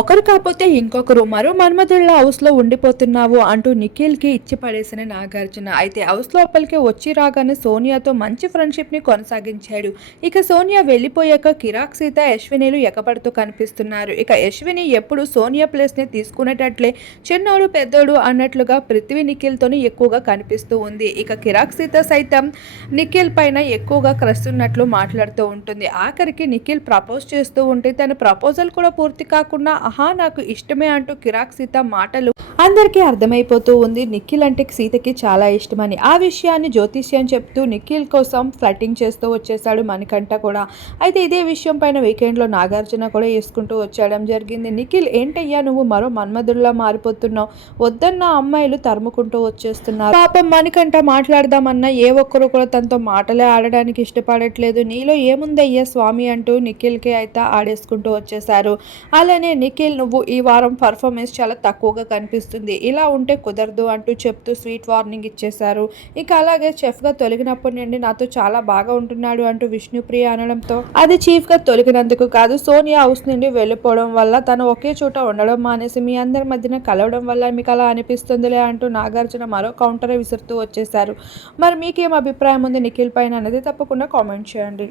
ఒకరు కాకపోతే ఇంకొకరు మరో మన్మధుళ్ళ హౌస్లో ఉండిపోతున్నావు అంటూ నిఖిల్కి ఇచ్చి పడేసిన నాగార్జున. అయితే హౌస్ లోపలికి వచ్చి రాగానే సోనియాతో మంచి ఫ్రెండ్షిప్ని కొనసాగించాడు. ఇక సోనియా వెళ్ళిపోయాక కిరాక్ సీత యశ్వినిలు ఎకపడుతూ కనిపిస్తున్నారు. ఇక యశ్విని ఎప్పుడు సోనియా ప్లేస్ని తీసుకునేటట్లే చిన్నోడు పెద్దోడు అన్నట్లుగా పృథ్వీ నిఖిల్తోనే ఎక్కువగా కనిపిస్తూ ఉంది. ఇక కిరాక్ సీత సైతం నిఖిల్ పైన ఎక్కువగా క్రష్ ఉన్నట్లు మాట్లాడుతూ ఉంటుంది. ఆఖరికి నిఖిల్ ప్రపోజ్ చేస్తూ ఉంటే తన ప్రపోజల్ కూడా పూర్తి కాకుండా ఆహా నాకు ఇష్టమే అంటూ కిరాక్ సీత మాటలు అందరికీ అర్థమైపోతూ ఉంది. నిఖిల్ అంటే సీతకి చాలా ఇష్టమని. ఆ విషయాన్ని జ్యోతిష్యం చెప్తూ నిఖిల్ కోసం ఫ్లటింగ్ చేస్తూ వచ్చేసాడు మణికంఠ కూడా. అయితే ఇదే విషయం పైన వీకెండ్లో నాగార్జున కూడా వేసుకుంటూ వచ్చేయడం జరిగింది. నిఖిల్ ఏంటయ్యా నువ్వు మరో మన్మధుడిలా మారిపోతున్నావు. వద్దన్న అమ్మాయిలు తరుముకుంటూ వచ్చేస్తున్నారు. పాపం మణికంఠ మాట్లాడదామన్నా ఏ ఒక్కరు కూడా తనతో మాటలే ఆడడానికి ఇష్టపడట్లేదు. నీలో ఏముందయ్యా స్వామి? అంటూ నిఖిల్కి అయితే ఆడేసుకుంటూ వచ్చేసారు అలానే నిఖిల్ నువ్వు ఈ వారం పర్ఫార్మెన్స్ చాలా తక్కువగా కనిపిస్తుంది ఇలా ఉంటే కుదరదు అంటూ చెప్తూ స్వీట్ వార్నింగ్ ఇచ్చేశారు. ఇక అలాగే చెఫ్గా తొలగినప్పటి నుండి నాతో చాలా బాగా ఉంటున్నాడు అంటూ విష్ణుప్రియ అనడంతో అది చీఫ్గా తొలగినందుకు కాదు సోనియా హౌస్ నుండి వెళ్ళిపోవడం వల్ల తను ఒకే చోట ఉండడం మానేసి మీ అందరి మధ్యన కలవడం వల్ల మీకు అలా అనిపిస్తుందిలే అంటూ నాగార్జున మరో కౌంటర్ విసురుతూ వచ్చేశారు. మరి మీకేం అభిప్రాయం ఉంది నిఖిల్ పైన అనేది తప్పకుండా కామెంట్ చేయండి.